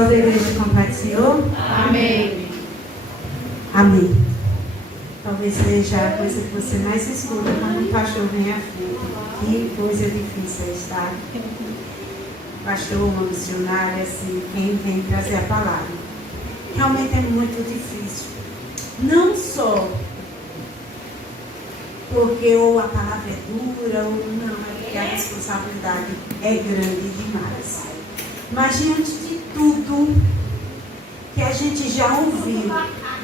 pessoal da igreja com a paz do Senhor? Amém. Amém. Talvez seja a coisa que você mais escuta quando o pastor vem à frente. Que coisa difícil é estar. Pastor, uma missionária, assim, quem vem trazer a palavra. Realmente é muito difícil. Não só porque ou a palavra é dura ou não, é porque a responsabilidade é grande demais. Mas diante de tudo que a gente já ouviu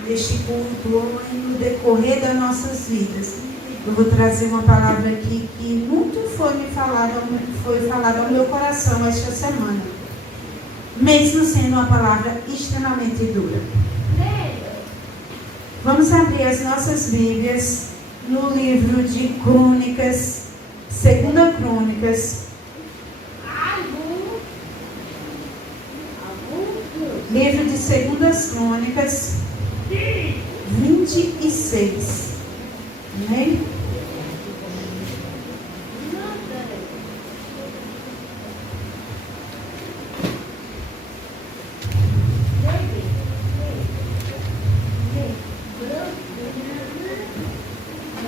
deste culto ou no decorrer das nossas vidas, eu vou trazer uma palavra aqui que muito foi falada ao meu coração esta semana, mesmo sendo uma palavra extremamente dura. Vamos abrir as nossas Bíblias no livro de Crônicas, 2 Crônicas. Livro de 2 Crônicas, 26. Amém?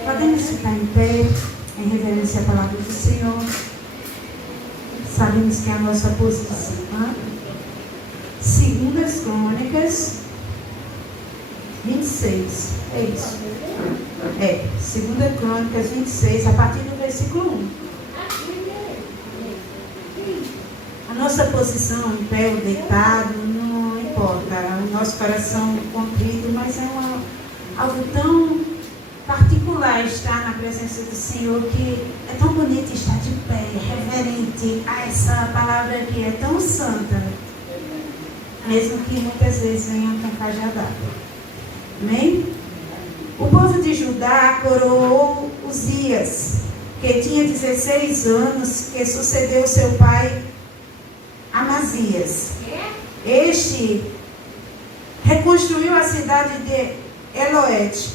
Podemos ficar em pé, em reverência à palavra do Senhor. Sabemos que é a nossa posição. 2 Crônicas 26. É isso. 2 Crônicas 26, a partir do versículo 1. A nossa posição em pé ou deitado, não importa. O nosso coração contrito, mas é algo tão particular estar na presença do Senhor, que é tão bonito estar de pé, reverente a essa palavra que é tão santa, mesmo que muitas vezes venham com cajadada. Amém? O povo de Judá coroou Uzias, que tinha 16 anos, que sucedeu seu pai Amazias. Este reconstruiu a cidade de Eloete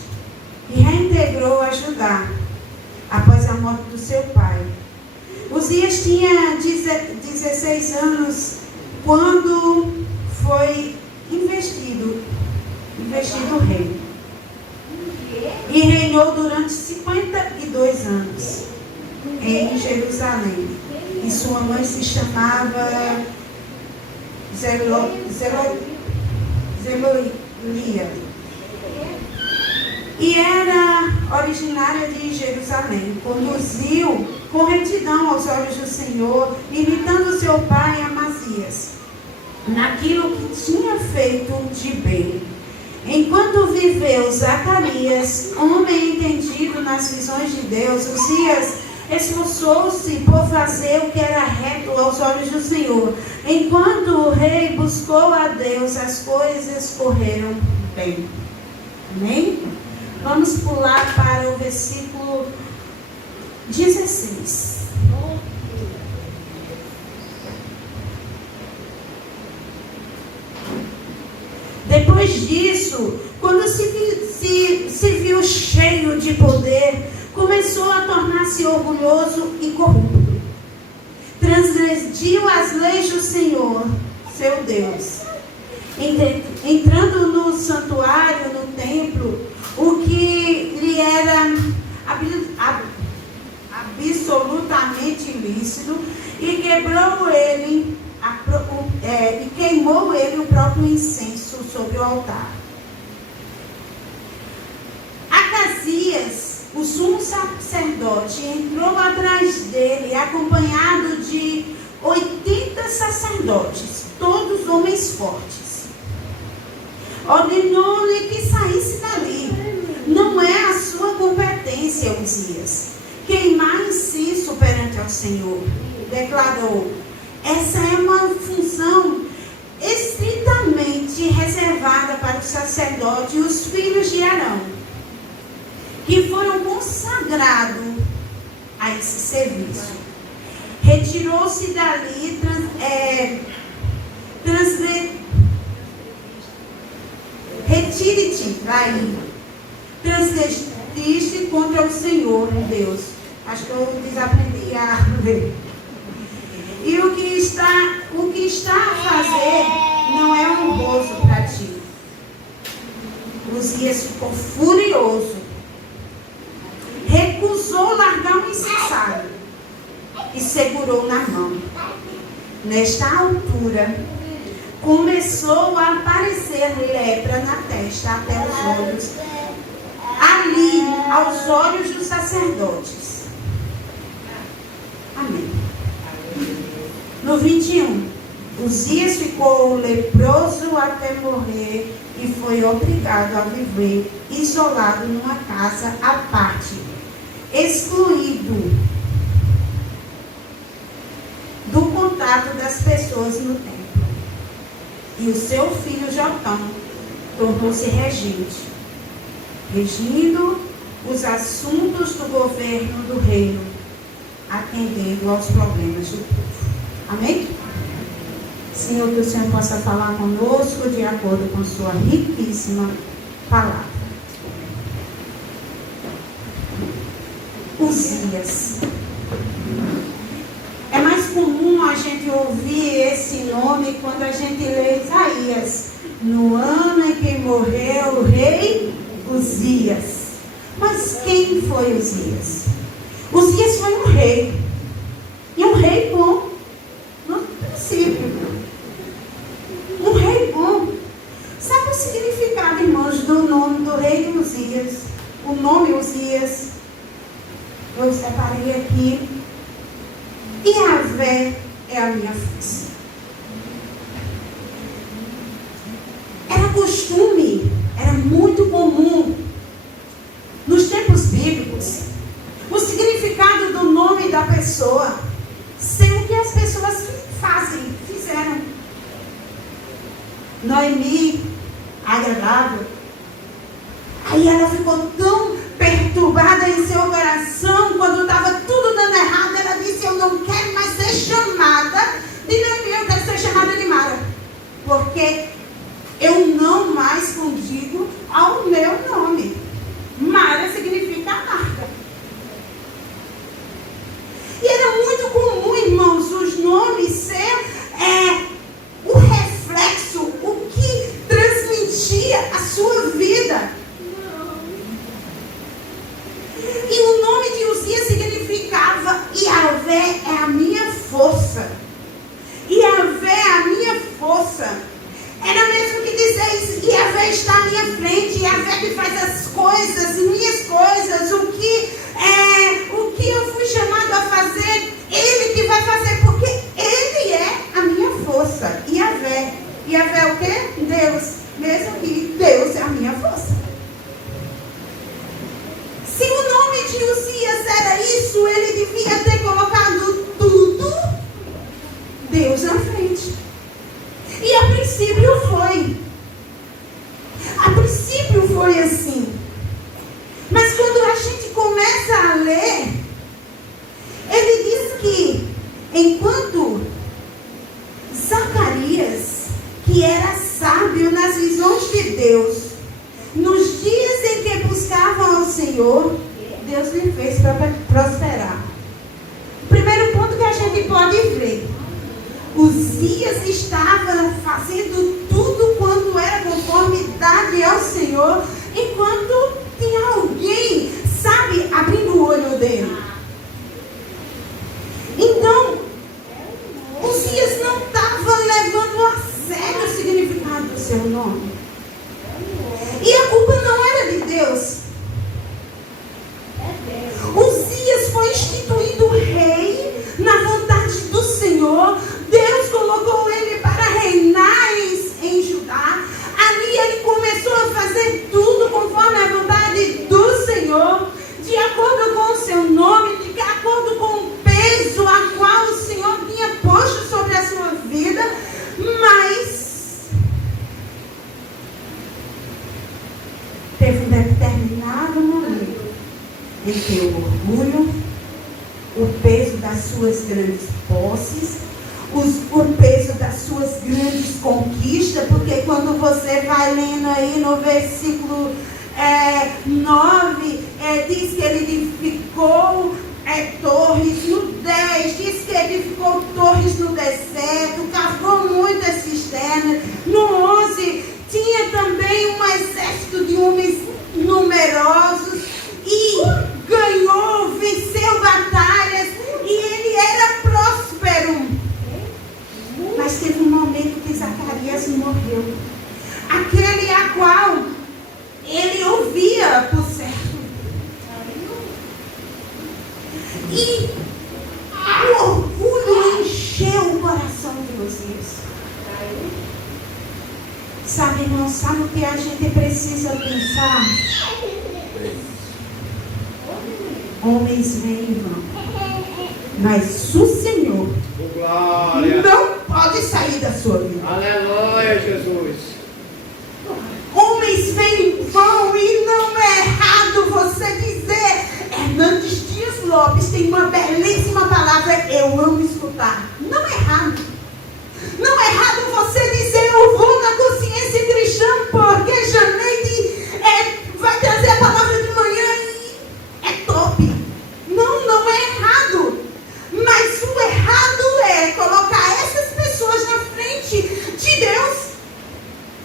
e reintegrou a Judá após a morte do seu pai. Uzias tinha 16 anos quando foi investido rei. E reinou durante 52 anos em Jerusalém. E sua mãe se chamava Zelolia. E era originária de Jerusalém. Conduziu com retidão aos olhos do Senhor, imitando seu pai Amazias, naquilo que tinha feito de bem. Enquanto viveu Zacarias, homem entendido nas visões de Deus, Uzias esforçou-se por fazer o que era reto aos olhos do Senhor. Enquanto o rei buscou a Deus, as coisas correram bem. Amém? Vamos pular para o versículo 16. Depois disso, quando se viu cheio de poder, começou a tornar-se orgulhoso e corrupto. Transgrediu as leis do Senhor, seu Deus. Entrando no santuário, no templo, o que lhe era absolutamente ilícito, e quebrou ele e queimou ele o próprio incenso sobre o altar. Acasias, o sumo sacerdote, entrou atrás dele, acompanhado de 80 sacerdotes, todos homens fortes. Ordenou-lhe que saísse dali. Não é a sua competência, Uzias, queimar incenso perante ao Senhor. Declarou: essa é uma função estritamente reservada para o sacerdote e os filhos de Arão, que foram consagrados a esse serviço. Retirou-se dali, retire-te daí, transgrediste contra o Senhor, Deus. Acho que eu desaprendi a ler. E o que está a fazer não é honroso para ti. Uzias ficou furioso, recusou largar o incensário e segurou na mão. Nesta altura, começou a aparecer lepra na testa até os olhos, ali aos olhos dos sacerdotes. Amém. No 21, Uzias ficou leproso até morrer e foi obrigado a viver isolado numa casa à parte, excluído do contato das pessoas no templo. E o seu filho Jotão tornou-se regente, regindo os assuntos do governo do reino, atendendo aos problemas do povo. Amém? Senhor, que o Senhor possa falar conosco de acordo com sua riquíssima palavra. Uzias. É mais comum a gente ouvir esse nome quando a gente lê Isaías, no ano em que morreu o rei Uzias. Mas quem foi Uzias? Uzias foi um rei. E um rei bom, no princípio. Um rei bom. Sabe o significado, irmãos, do nome do rei Uzias? O nome Uzias, eu separei aqui. Yahvé é a minha força. Era costume, era muito comum, nos tempos bíblicos, o significado do nome da pessoa ser o que as pessoas fizeram. Noemi, agradável. Aí ela ficou tão perturbada em seu coração, quando estava tudo dando errado, ela disse: eu não quero mais ser chamada de Noemi, eu quero ser chamada de Mara, porque eu não mais condigo ao meu nome. Mara significa marca. E era muito comum, irmãos, os nomes ser o reflexo, o que transmitia a sua vida. E o nome de Uzias significava: Yahvé é a minha força. Yahvé é a minha força. Era mesmo que dizer: Yahvé está à minha frente, Yahvé que faz as coisas, minhas coisas, o que eu fui chamado a fazer, Ele que vai fazer, porque Ele é a minha força. Yahvé. Yahvé é o quê? Deus. Mesmo que Deus é a minha força. Se o nome de Uzias era isso, ele devia ter colocado tudo Deus na frente. E a princípio foi. A princípio foi assim. Mas quando a gente começa a ler, ele diz que enquanto Zacarias, que era sábio nas visões de Deus, nos dias em que buscavam ao Senhor, Deus lhe fez prosperar. O primeiro ponto que a gente pode ver: Uzias estava fazendo tudo quanto era conformidade ao Senhor, enquanto tinha alguém, sabe, abrindo o olho dele. Então, Uzias não estava levando a sério o significado do seu nome. E a culpa não era de Deus. Uzias foi instituído rei na vontade do Senhor. Deus colocou ele para reinar em Judá. Ali ele começou a fazer tudo conforme a vontade do Senhor, de acordo com o seu nome, de acordo com o peso a qual o Senhor tinha posto sobre a sua vida. Mas teve um determinado momento em que o orgulho, o peso das suas grandes posses, o peso das suas grandes conquistas, porque quando você vai lendo aí no versículo 9, diz que ele edificou torres. No 10 diz que edificou torres no deserto, cavou muitas cisternas. externas. No 11, tinha também um exército de homens numerosos e ganhou, venceu batalhas e ele era próspero. Mas teve um momento que Zacarias morreu. Aquele a qual ele ouvia por certo. E o orgulho encheu o coração de vocês. Sabe, irmão, sabe o que a gente precisa pensar? Homens vêm e vão, mas o Senhor não pode sair da sua vida. Aleluia, Jesus. Homens vêm e vão, e não é errado você dizer. Hernandes Dias Lopes tem uma belíssima palavra, eu amo escutar. Não é errado. Não é errado você dizer, eu vou na consciência cristã porque Janeide vai trazer a palavra de manhã e é top. Não é errado. Mas o errado é colocar essas pessoas na frente de Deus.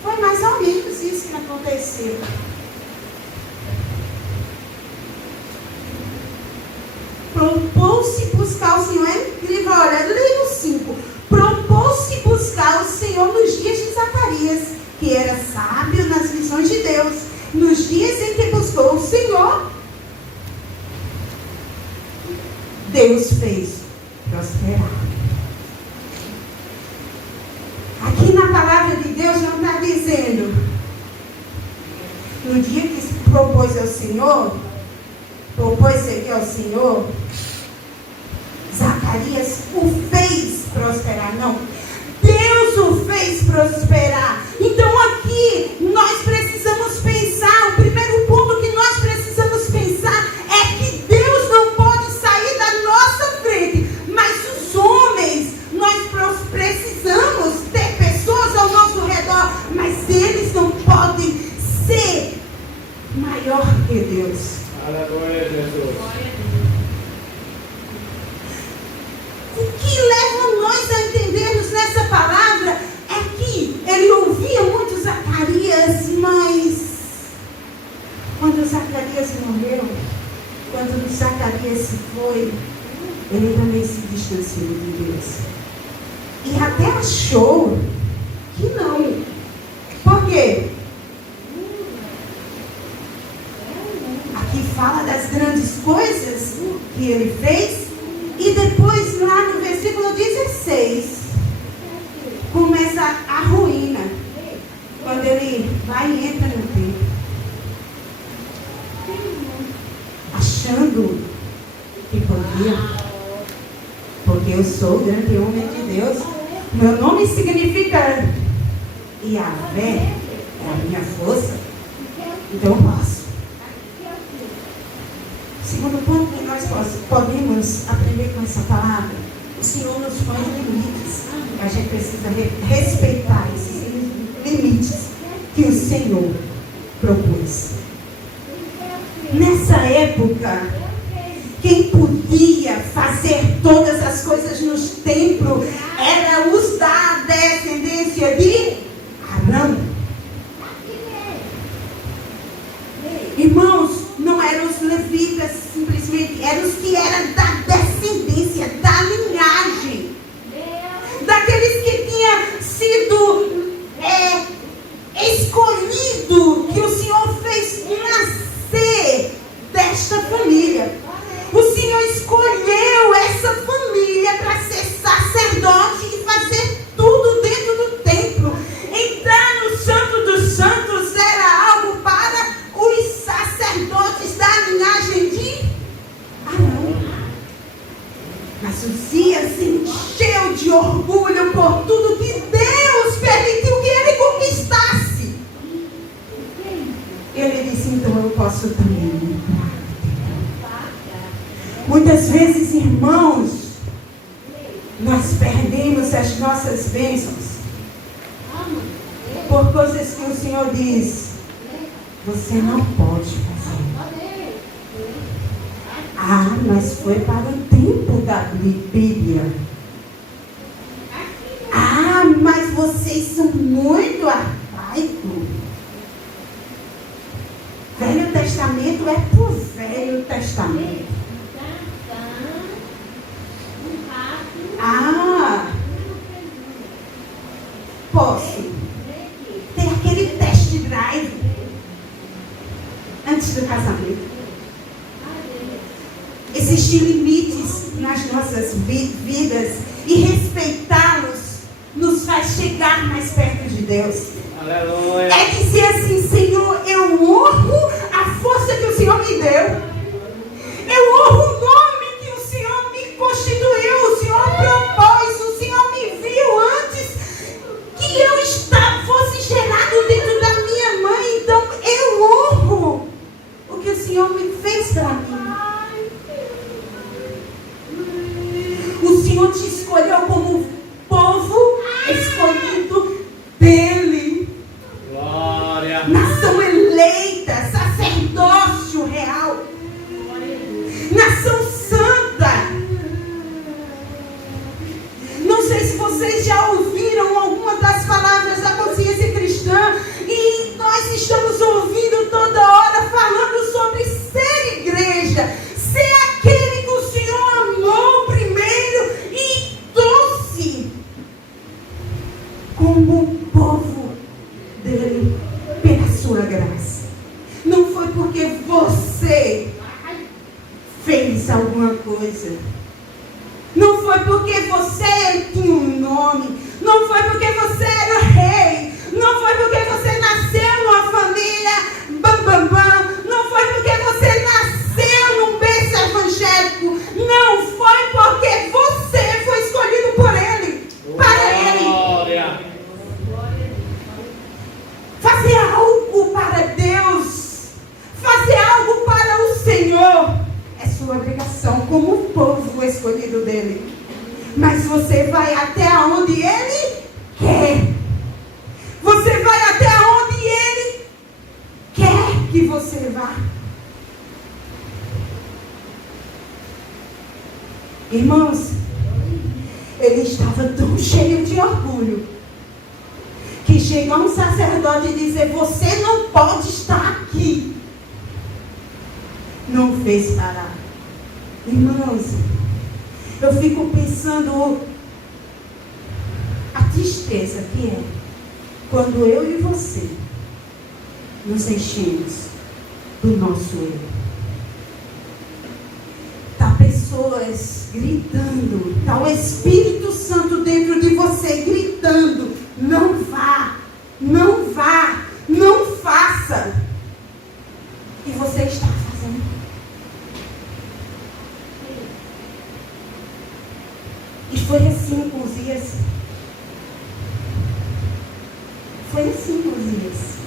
Foi mais ou menos isso que aconteceu. Propôs-se buscar o Senhor. É incrível, olha, leia o 5. Propôs-se buscar o Senhor nos dias de Zacarias, que era sábio nas visões de Deus. Nos dias em que buscou o Senhor, Deus fez prosperar. Aqui na palavra de Deus não está dizendo, no dia que se propôs ao Senhor, propôs-se ao Senhor, Zacarias o fez prosperar. Não, Deus o fez prosperar. Então aqui nós precisamos pensar, o primeiro ponto que nós precisamos pensar é que Deus não pode sair da nossa frente, mas os homens, nós precisamos ter pessoas ao nosso redor, mas eles não podem ser maior que Deus. Aleluia, Jesus. O que leva nós a entendermos nessa palavra é que ele ouvia muito Zacarias, mas quando Zacarias morreu, quando Zacarias se foi, ele também se distanciou de Deus. E até achou que não. Por quê? Aqui fala das grandes coisas que ele fez. E depois, lá no versículo 16, começa a ruína. Quando ele vai e entra no templo, achando que podia, porque eu sou o grande homem de Deus. Meu nome significa Yahvé, é a minha força, então eu posso. Segundo ponto que nós podemos aprender com essa palavra, o Senhor nos põe limites. A gente precisa respeitar esses limites que o Senhor propôs. Nessa época, quem podia fazer todas as coisas nos templos era os da descendência de Arão. Irmãos, não eram os levitas simplesmente, eram os que eram da descendência, da linhagem, daqueles que tinham sido escolhido, que o Senhor fez nascer desta família. O Senhor escolheu essa família para ser sacerdote e fazer tudo dentro do templo. Entrar no Santo dos Santos era algo para os sacerdotes da linhagem de Arão. Mas Uzias se encheu de orgulho por tudo que Deus permitiu que ele conquistasse. Ele disse, então eu posso também entrar. Muitas vezes, irmãos, nós perdemos as nossas bênçãos por coisas que o Senhor diz, você não pode fazer. Ah, mas foi para o tempo da Bíblia. Ah, mas vocês são muito arcaicos. Velho Testamento é pro Velho Testamento. Ah, posso ter aquele test drive antes do casamento. Existem limites nas nossas vidas e respeitá-los nos faz chegar mais perto de Deus. Aleluia. É dizer assim: Senhor, eu honro a força que o Senhor me deu. Eu honro o nome que o Senhor me constituiu, o Senhor propôs, o Senhor me viu antes que eu fosse gerado dentro da minha mãe. Então eu honro o que o Senhor me fez para mim. O Senhor te escolheu como povo escolhido dele. Glória. Nação eleita, sacerdócio real. Nação santa. Não sei se vocês já ouviram alguma das palavras da consciência cristã, e nós estamos ouvindo toda hora falando sobre ser igreja, ser aquele que o Senhor amou primeiro e trouxe como povo dele pela sua graça. Não foi porque você fez alguma coisa. Não foi porque você tinha um nome. Não foi porque você era rei. Não foi porque você nasceu numa família bam, bam, bam. Não foi porque você nasceu num berço evangélico. Não foi porque você foi escolhido por ele. Para ele. Glória. Fazer algo para Deus. Fazer algo para o Senhor é sua obrigação como povo escolhido dele. Mas você vai até onde ele quer. Você vai até onde ele quer que você vá. Irmãos, ele estava tão cheio de orgulho que chegou um sacerdote e dizer: você não pode estar aqui. Não fez parar. Irmãos, eu fico pensando a tristeza que é quando eu e você nos enchemos do nosso eu. Tá pessoas gritando, tá o Espírito Santo dentro de você gritando: não vá, não vá, não faça. E você está fazendo. E foi assim com Uzias. Foi assim com Uzias.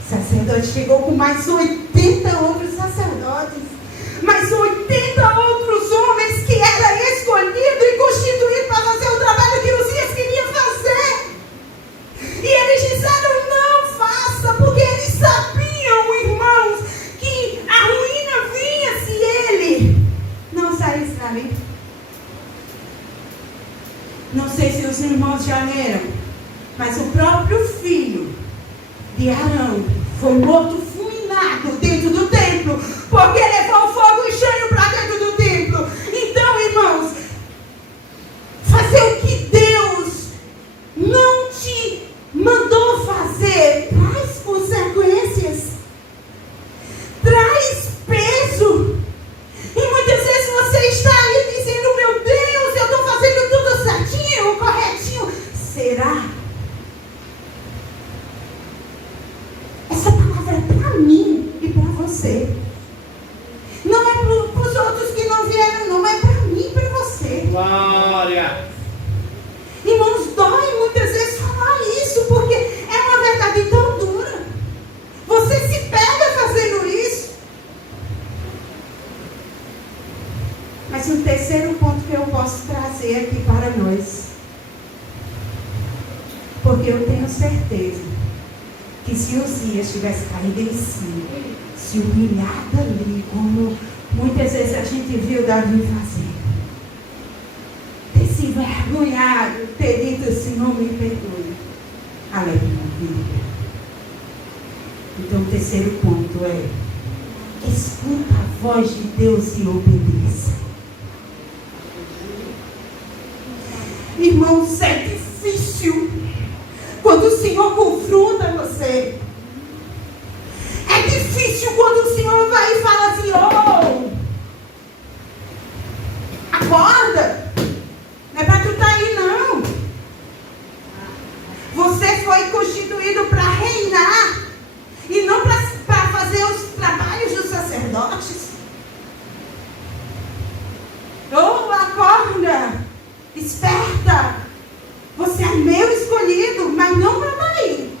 O sacerdote chegou com mais 80 outros sacerdotes. Mais 80 outros homens que era escolhido e constituído para fazer o trabalho que Uzias queria fazer. E eles disseram: não faça, porque eles sabiam, irmãos, que a ruína vinha se ele não saísse dali. Não sei se os irmãos já leram, mas o próprio filho de Arão foi morto fulminado dentro do templo, porque levou fogo cheio para dentro do templo. Então, irmãos, fazer o que Deus não te mandou fazer traz consequências, traz peso. E muitas vezes você está aí dizendo: meu Deus, eu estou fazendo tudo certinho, corretinho. Será? Essa palavra é para mim e para você. Não é para os outros que não vieram, não. É para mim e para você. Glória. Irmãos, dói muitas vezes falar isso, porque é uma verdade tão dura. Você se pega fazendo isso. Mas um terceiro ponto que eu posso trazer aqui para nós, porque eu tenho certeza que se Uzias tivesse caído em si, se humilhado ali, como muitas vezes a gente viu Davi fazer, ter sido envergonhado ter dito: Senhor, me perdoe. Alegre na vida. Então, o terceiro ponto é: escuta a voz de Deus e obedeça. Irmãos, é difícil quando o Senhor confronta você. É difícil quando o Senhor vai e fala assim: oh, acorda, não é para tu estar aí não. Você foi constituído para reinar e não para fazer os trabalhos dos sacerdotes. Oh, acorda, esperta, você é meu escolhido, mas não para estar aí.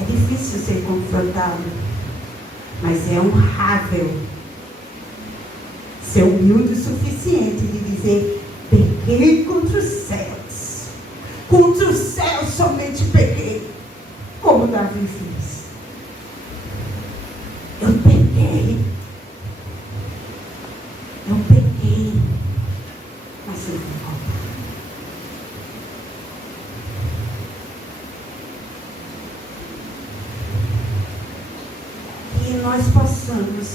É difícil ser confrontado, mas é honrável ser humilde o suficiente de dizer: pequei contra os céus somente pequei, como Davi fez. Eu pequei, mas eu vou voltar. Que nós possamos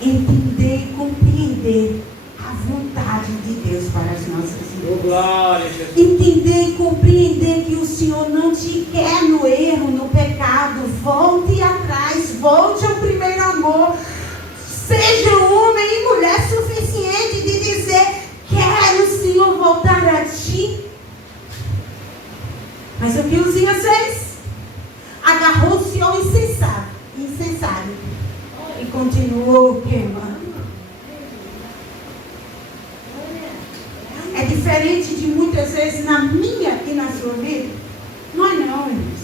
entender e compreender a vontade de Deus para as nossas vidas. Glória a Jesus. Entender e compreender que o Senhor não te quer no erro, no pecado. Volte atrás, volte ao primeiro amor. Seja homem e mulher suficiente de dizer: quero, Senhor, voltar a ti. Mas o que Uzias fez? Agarrou-se ao insensato e continuou queimando. É diferente de muitas vezes na minha e na sua vida? Não é não, irmãos.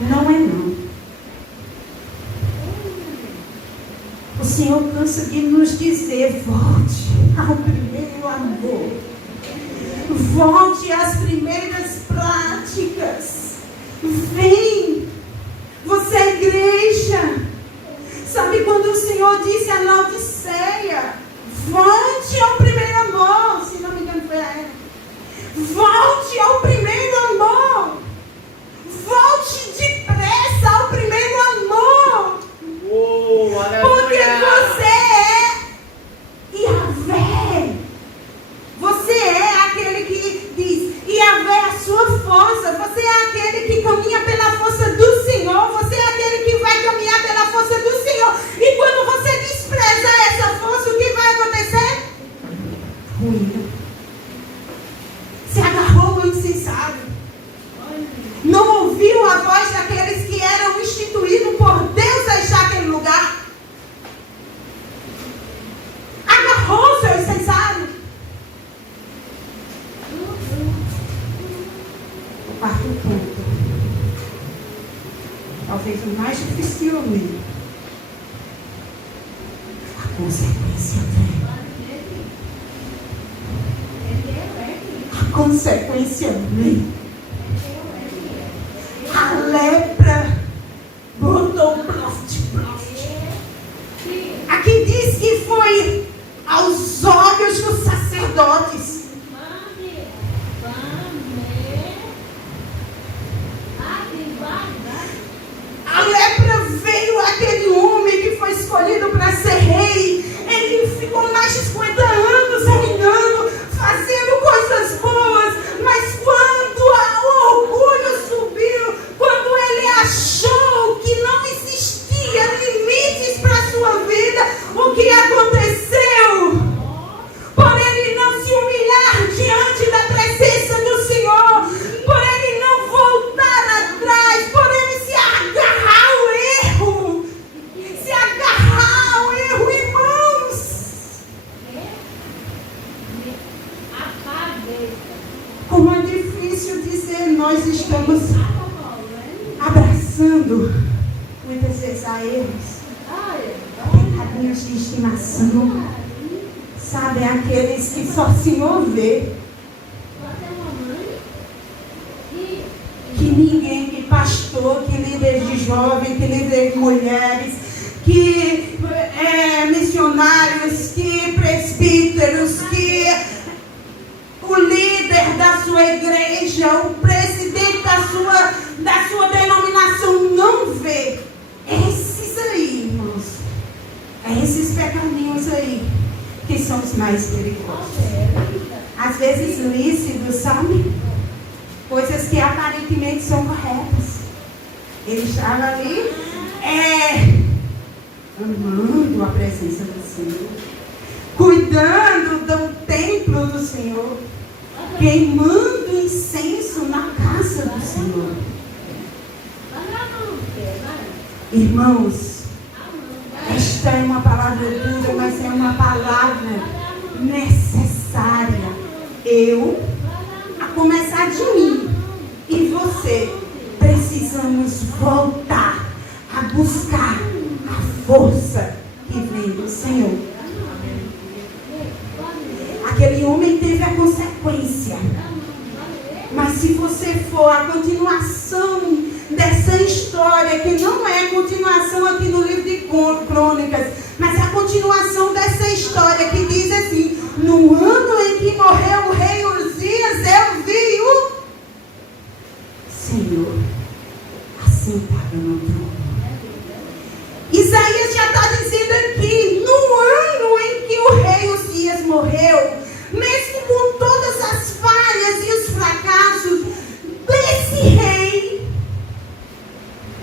Não é não. O Senhor cansa de nos dizer: volte ao primeiro amor. Volte às primeiras práticas. Vem. Você é igreja. Sabe quando o Senhor disse a Laodiceia: volte ao primeiro amor? Se não me engano foi a ela. Volte ao primeiro amor. Volte depressa ao primeiro amor. Porque você é Yahvé. Você é aquele que diz: Yahvé é a sua força. Você é aquele que caminha pela força do Senhor. Você é aquele que vai caminhar pela força do Senhor. E quando você desprezar essa força, o que vai acontecer? Ruína. Se agarrou ao insensato. Não ouviu a voz daqueles que eram instituídos por Deus a deixar aquele lugar. Agarrou-se ao insensato. O quarto ponto, talvez o mais difícil mesmo, a consequência vem. A consequência vem. A lepra botou ploft. Aqui diz que foi aos olhos dos sacerdotes. A lepra veio àquele homem que foi escolhido para ser rei. Ele ficou mais de 50 anos reinando, fazendo coisas boas. Mas quando o orgulho subiu, quando ele achou que não existia limites para a sua vida, o que aconteceu? Por ele não se humilhar diante da presença do Senhor, por ele não voltar atrás, por ele se agarrar ao erro, irmãos. Como é difícil dizer: nós estamos abraçando muitas vezes a erros, pecadinhos de estimação. Sabe, aqueles que só o Senhor vê. Que ninguém, que pastor, que líder de jovem, que líder de mulheres, que missionários, que presbíteros, que o líder da sua igreja, o presidente da sua denominação não vê. Esses aí, irmãos, esses pecadinhos aí, que são os mais perigosos. Às vezes lícitos, sabe? Coisas que aparentemente são corretas. Ele estava ali, amando a presença do Senhor, cuidando do templo do Senhor, queimando incenso na casa do Senhor. Irmãos, esta é uma palavra dura, mas é uma palavra necessária. Eu, a começar de mim e você, precisamos voltar a buscar a força que vem do Senhor. Aquele homem teve a consequência. Mas se você for a continuação dessa história, que não é a continuação aqui no livro de Crônicas, mas a continuação dessa história que diz assim: no ano em que morreu o rei Uzias, eu vi o Senhor assentado no trono. Isaías já está dizendo aqui, no ano em que o rei Uzias morreu, mesmo com todas as falhas e os fracassos desse rei,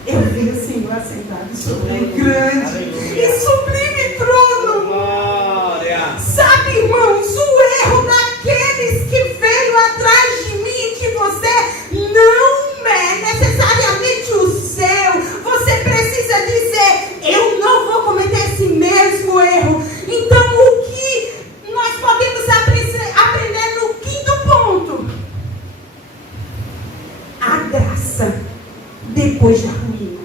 eu vi o Senhor assentado sobre um grande e sublime trono. Glória. Sabe, irmãos, o erro daqueles que veio atrás de mim, que você não é necessariamente o seu. Você precisa dizer: eu não vou cometer esse mesmo erro. Então, o que nós podemos aprender no quinto ponto? A graça depois da ruína.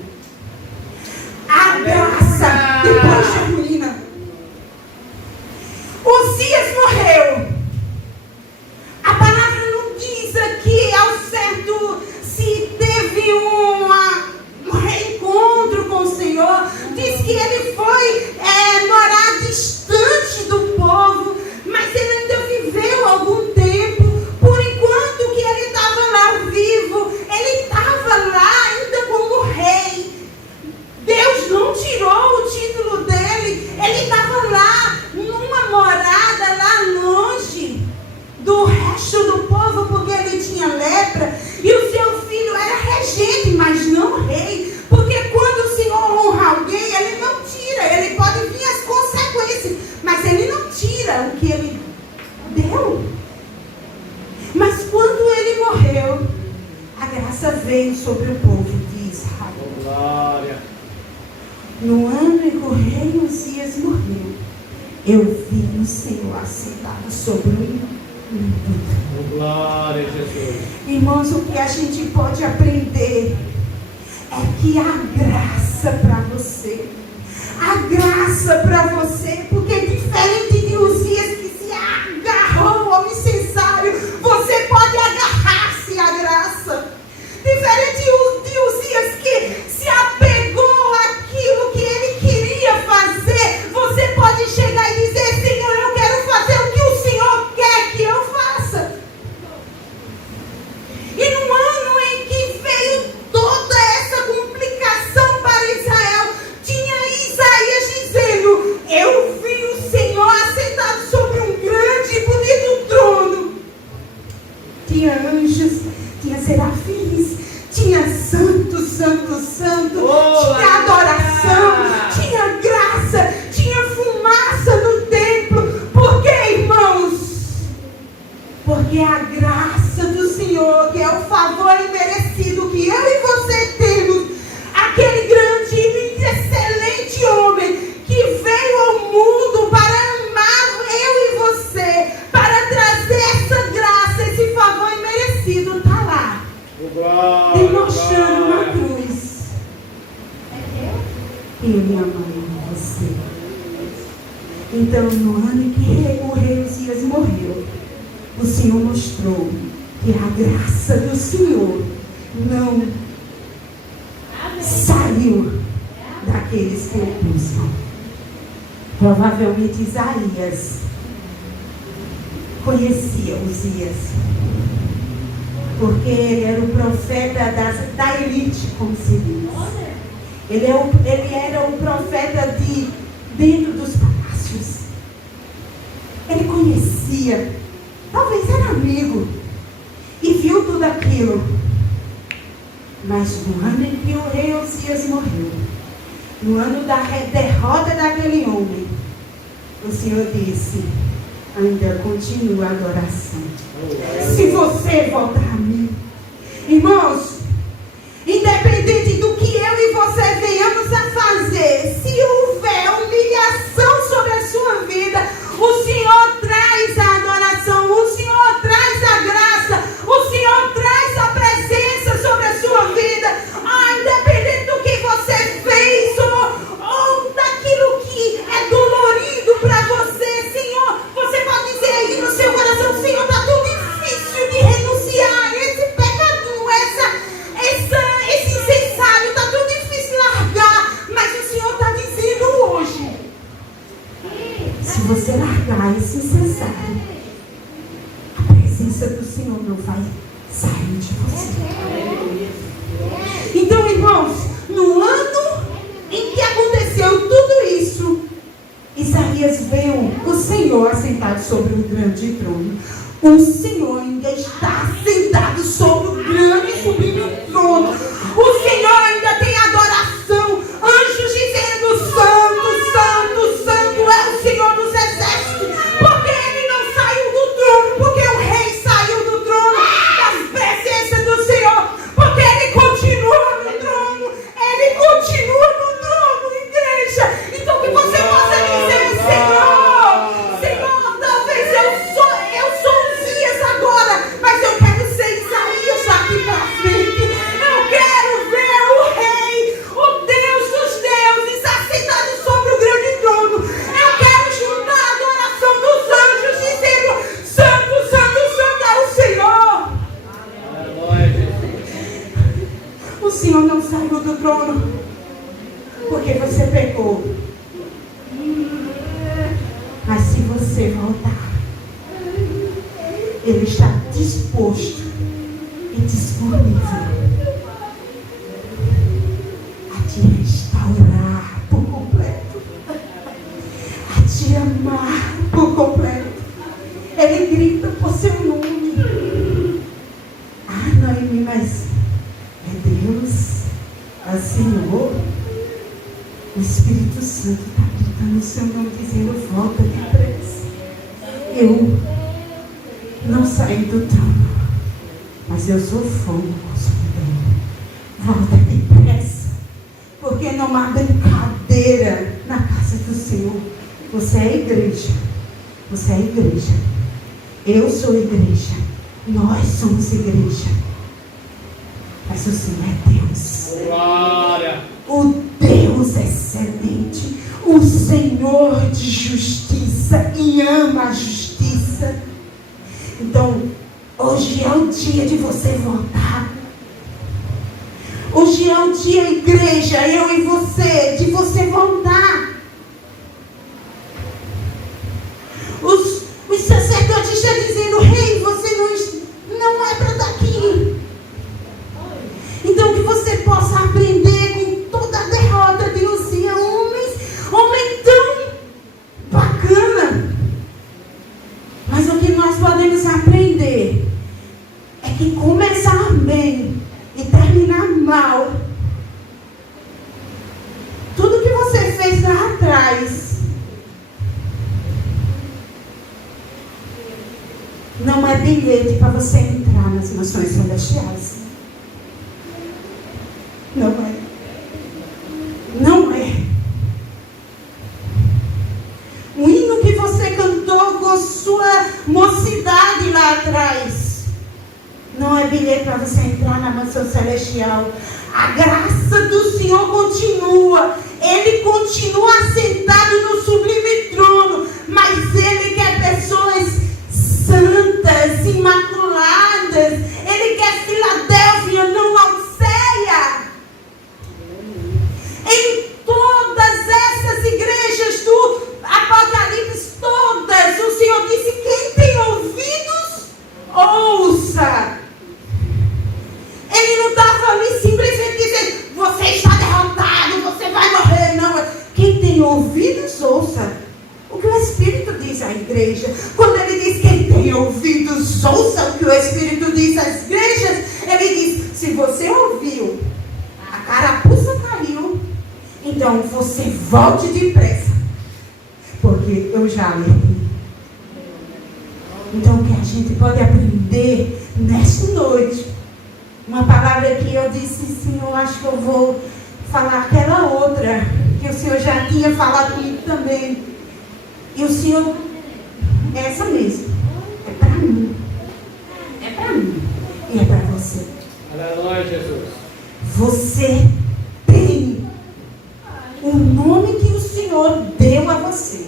A graça depois da ruína. Uzias morreu. A palavra não diz aqui ao certo se teve um reencontro com o Senhor. Diz que ele foi morar distante do povo, mas ele ainda viveu algum tempo. Por enquanto que ele estava lá vivo, ele estava lá ainda como rei. Deus não tirou o título dele. Ele estava lá numa morada lá longe do resto do povo, porque ele tinha lepra, e o seu filho era regente, mas não rei, porque quando o Senhor honra alguém, ele não tira. Ele pode vir as consequências, mas ele não tira o que ele deu. Mas quando ele morreu, a graça veio sobre o povo de Israel. Glória. No ano em que o rei Uzias morreu, eu vi o Senhor assentado sobre o Glória a Jesus. Irmãos, o que a gente pode aprender é que a graça para você, porque diferente de Uzias que se agarrou ao incensário, você pode agarrar-se à graça. Diferente de Uzias que se apegou àquilo que ele queria fazer, você pode chegar e dizer: Senhor, eu quero fazer o que o Senhor quer que eu faça. E no ano em que veio toda essa complicação para Israel, tinha Isaías dizendo: eu vi o Senhor assentado sobre um grande e bonito trono. Tinha anjos, tinha serafins, tinha santo, santo, santo, tinha adoração, tinha graça, tinha fumaça no templo. Por quê, irmãos? Porque a graça do Senhor, que é o favor imerecido que eu e você temos, aquele grande e excelente homem que veio ao mundo para amar eu e você, para trazer essa graça, esse favor imerecido, está lá, demonstrando na cruz. Ele ama você. Então, no ano em que o rei Uzias morreu, o Senhor mostrou que a graça do Senhor não saiu daqui. aqueles que o buscam. Provavelmente Isaías conhecia Uzias, porque ele era o profeta da elite, como se diz. Ele era o profeta de dentro dos palácios. Ele conhecia, talvez era amigo, e viu tudo aquilo. Mas no ano em que o rei Uzias morreu, no ano da derrota daquele homem, o Senhor disse: ainda continua a adoração. Se você voltar a mim, irmãos, independente do que eu e você venhamos a fazer, se houver humilhação sobre a sua vida, o Senhor traz a adoração, o Senhor traz a graça, o Senhor traz a presença sobre a sua vida. Independente do que você fez ou daquilo que é dolorido para você, Senhor, você pode dizer aí no seu coração: Senhor, está tão difícil de renunciar esse pecadinho, esse insensário, está tão difícil largar, mas o Senhor está dizendo hoje: se você largar esse insensário, a presença do Senhor não vai sair de você. Então, irmãos, no ano em que aconteceu tudo isso, Isaías viu o Senhor assentado sobre um grande trono. O Senhor ainda está assentado sobre o grande e sublime trono. O Senhor ainda tem adoração. Anjos dizendo: santo, santo, santo é o Senhor dos exércitos. Porque ele não saiu do trono, porque o rei saiu do trono, das presenças do Senhor, porque ele continua no trono. Ele continua no trono, igreja. Então que você possa dizer: Senhor, Senhor, talvez eu sou Uzias agora, mas eu quero ser Isaías daqui para frente. Eu quero ver o rei, o Deus dos deuses, assentado sobre o grande trono. Eu quero juntar a adoração dos anjos, dizendo: santo, santo, santo é o Senhor. O Senhor não saiu do trono porque você pecou. Mas se você voltar, Ele está disposto e disponível a te restaurar por completo, a te amar por completo. Ele grita por seu nome: Noemi, mas é Deus, é o Senhor. O Espírito Santo está gritando o seu nome, dizendo: volta depressa. Eu não saí do trono, mas eu sou fogo consumidor. Volta depressa, porque não há brincadeira na casa do Senhor. Você é igreja, você é igreja, eu sou igreja, nós somos igreja, mas o Senhor é Deus. Glória. O Deus excelente, o Senhor de justiça, e ama a justiça. Então, hoje é o dia de você voltar. Hoje é o dia, igreja, eu e você, de você voltar. Os sacerdotes estão dizendo: rei, você não é para estar aqui. Então, que você possa aprender com toda a derrota de Uzias, homem tão bacana. Mas o que nós podemos aprender é que começar bem e terminar mal, tudo que você fez lá atrás, não é bilhete para você entrar nas nações celestiais. Não é. Não é. O hino que você cantou com sua mocidade lá atrás não é bilhete para você entrar na mansão celestial. A graça do Senhor continua. Ele continua assentado no sublime trono, mas Ele quer pessoas santas, imaculadas. Ele quer Filadélfia, não Laodiceia. Em todo Então você volte depressa, porque eu já alertei. Então o que a gente pode aprender nesta noite, uma palavra que eu disse, Senhor, acho que eu vou falar aquela outra, que o Senhor já tinha falado comigo também. E o Senhor, essa mesmo, é para mim. É para mim e é para você. Aleluia, Jesus. Você tem o nome que o Senhor deu a você.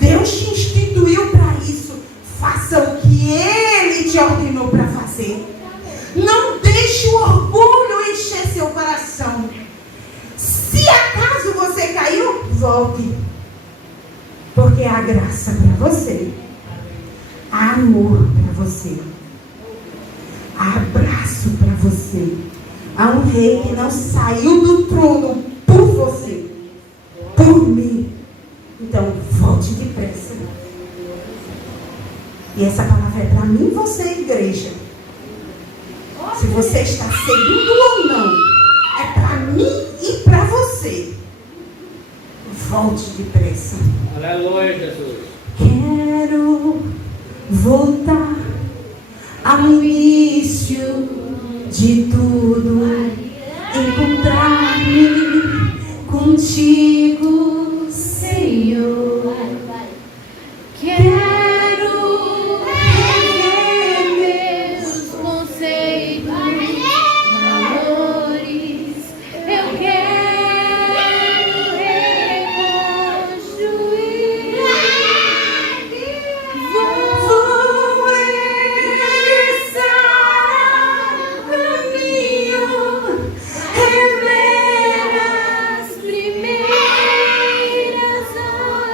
Deus te instituiu para isso. Faça o que Ele te ordenou para fazer. Não deixe o orgulho encher seu coração. Se acaso você caiu, volte. Porque há graça para você. Há amor para você. Há abraço para você. Há um rei que não saiu do trono por você. Por mim. Então, volte depressa. E essa palavra é para mim e você, igreja. Se você está seguindo ou não, é para mim e para você. Volte depressa. Aleluia, Jesus. Quero voltar ao início de tudo, encontrar-me contigo, Senhor. Quero rever meus conceitos, valores. Eu quero reconstruir. Vou regressar ao caminho, rever as primeiras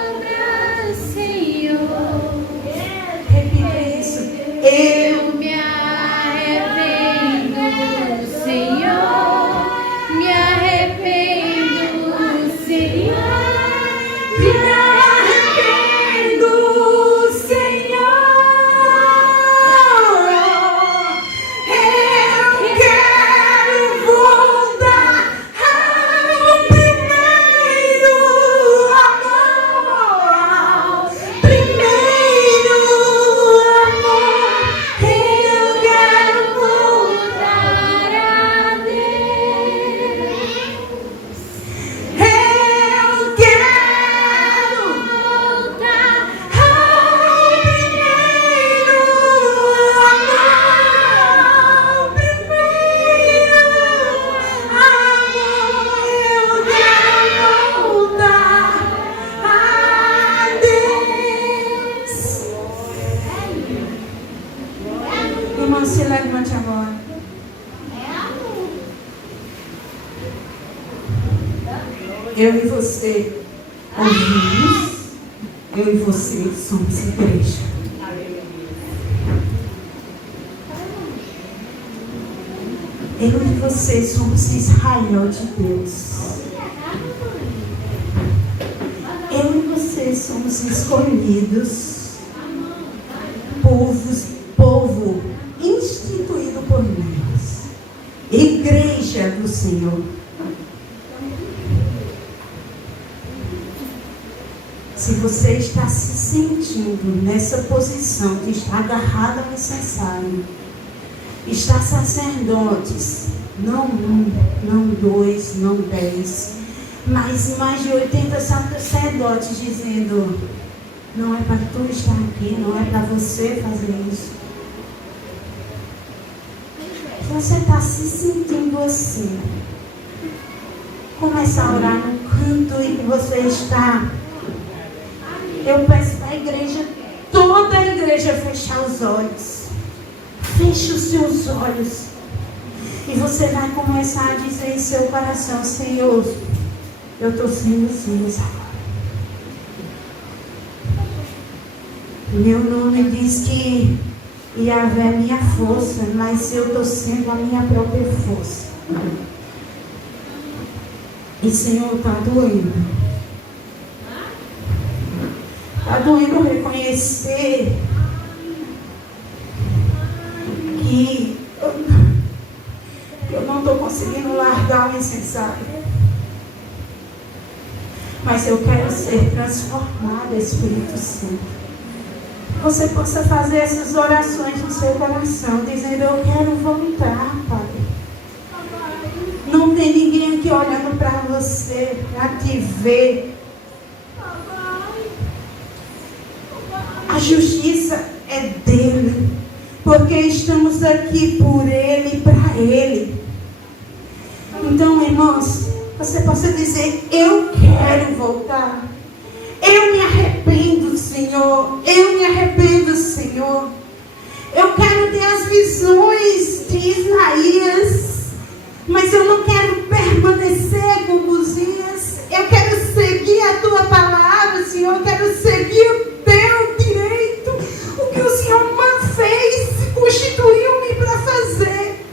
obras, Senhor. Repita isso. Eu me arrependo, Senhor. Me arrependo, Senhor. Me arrependo, Senhor. Eu quero voltar ao primeiro amor. Primeiro amor. Eu quero voltar a Deus. Eu quero voltar ao primeiro amor. Primeiro amor. Eu quero voltar a Deus. Irmão, se levante agora. Eu e você ouvimos. Eu e você somos igreja. Eu e você somos Israel de Deus. Eu e você somos escolhidos. Povo instituído por Deus. Igreja do Senhor. Se você está se sentindo nessa posição de estar agarrado ao necessário, está sacerdotes, não um, não dois, não 10, mas mais de 80 sacerdotes dizendo, não é para tu estar aqui, não é para você fazer isso. Se você está se sentindo assim, comece a orar no canto em que você está. Eu peço para a igreja, toda a igreja, fechar os olhos. Feche os seus olhos. E você vai começar a dizer em seu coração, Senhor, eu estou sendo cinza. Meu nome diz que Yahvé é minha força, mas eu estou sendo a minha própria força. E Senhor, está doendo. Está doendo reconhecer que eu não estou conseguindo largar o necessário. mas eu quero ser transformada, Espírito Santo. Você possa fazer essas orações no seu coração, dizendo: eu quero voltar, Pai. Não tem ninguém aqui olhando para você, para te ver. A justiça é dele, porque estamos aqui por ele e para ele. Então, irmãos, você possa dizer: eu quero voltar. Eu me arrependo, Senhor. Eu me arrependo, Senhor. Eu quero ter as visões de Isaías, mas eu não quero permanecer com Uzias. Eu quero seguir a tua palavra, Senhor. Eu quero seguir o teu direito. O que o Senhor me fez, constituiu-me para fazer.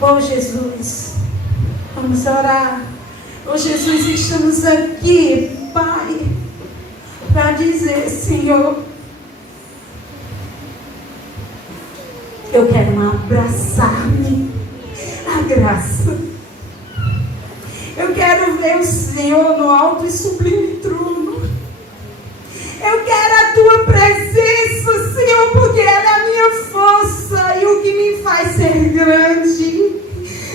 Oh, Jesus, vamos orar. Oh, Jesus, estamos aqui, Pai, para dizer: Senhor, eu quero abraçar-me à graça. Eu quero ver o Senhor no alto e sublime trono. Eu quero a tua presença, Senhor, porque ela é a minha força e o que me faz ser grande.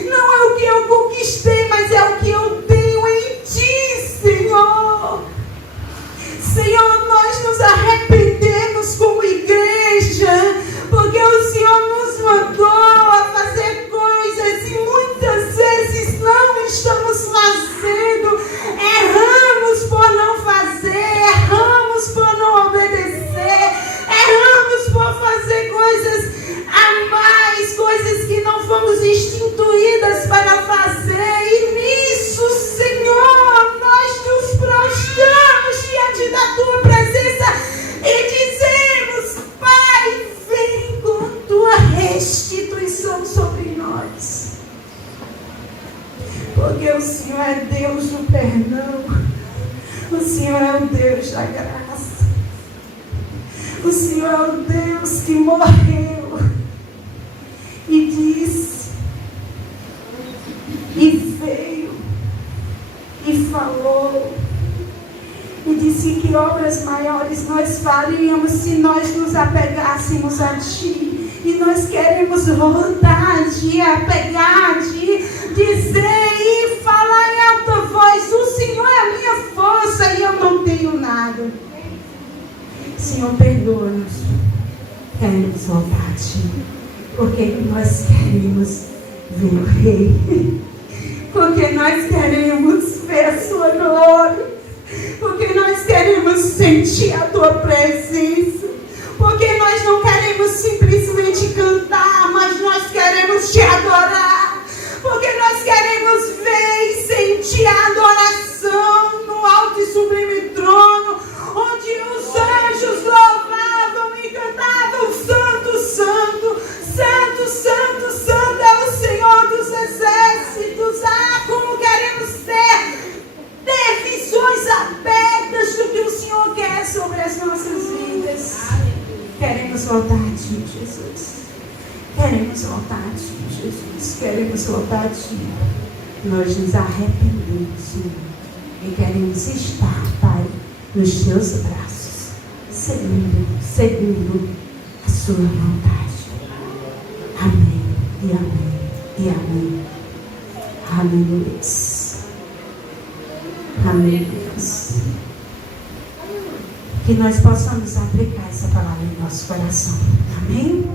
Não é o que eu conquistei, mas é o que eu tenho em ti, Senhor. Senhor, nós nos arrependemos como igreja, porque o Senhor nos mandou a fazer coisas e muitas vezes não estamos fazendo. Erramos por não fazer, erramos por não obedecer, erramos por fazer coisas a mais, coisas que não fomos instituídas para fazer. E nisso, Senhor, nós nos prostramos diante da tua presença e dizemos: Pai, vem com tua restituição sobre nós. Porque o Senhor é Deus do perdão. O Senhor é o Deus da graça. O Senhor é o Deus que morreu e disse, e veio, e falou, e disse que obras maiores nós faríamos se nós nos apegássemos a Ti. E nós queremos voltar a Ti, apegar a Ti, dizer e falar em alta voz: o Senhor é a minha força e eu não tenho nada. Senhor, perdoa-nos. Queremos voltar a Ti, porque nós queremos ver o Rei, porque nós queremos ver a Sua glória, porque nós queremos sentir a Tua presença, porque nós não queremos simplesmente cantar, mas nós queremos Te adorar, porque nós queremos ver e sentir a adoração no alto e sublime trono, onde os anjos louvavam e cantavam: Santo, Santo, Santo, Santo, Santo é o Senhor dos exércitos. Ah, como queremos ter visões abertas do que o Senhor quer sobre as nossas vidas. Queremos voltar a Ti, Jesus. Queremos voltar a Ti, Jesus. Queremos voltar a Ti. Nós nos arrependemos, Senhor, e queremos estar, Pai, nos Teus braços, segundo a Sua vontade. Amém, e amém, e amém. Aleluia. Amém, Deus. Que nós possamos aplicar essa palavra em nosso coração. Amém?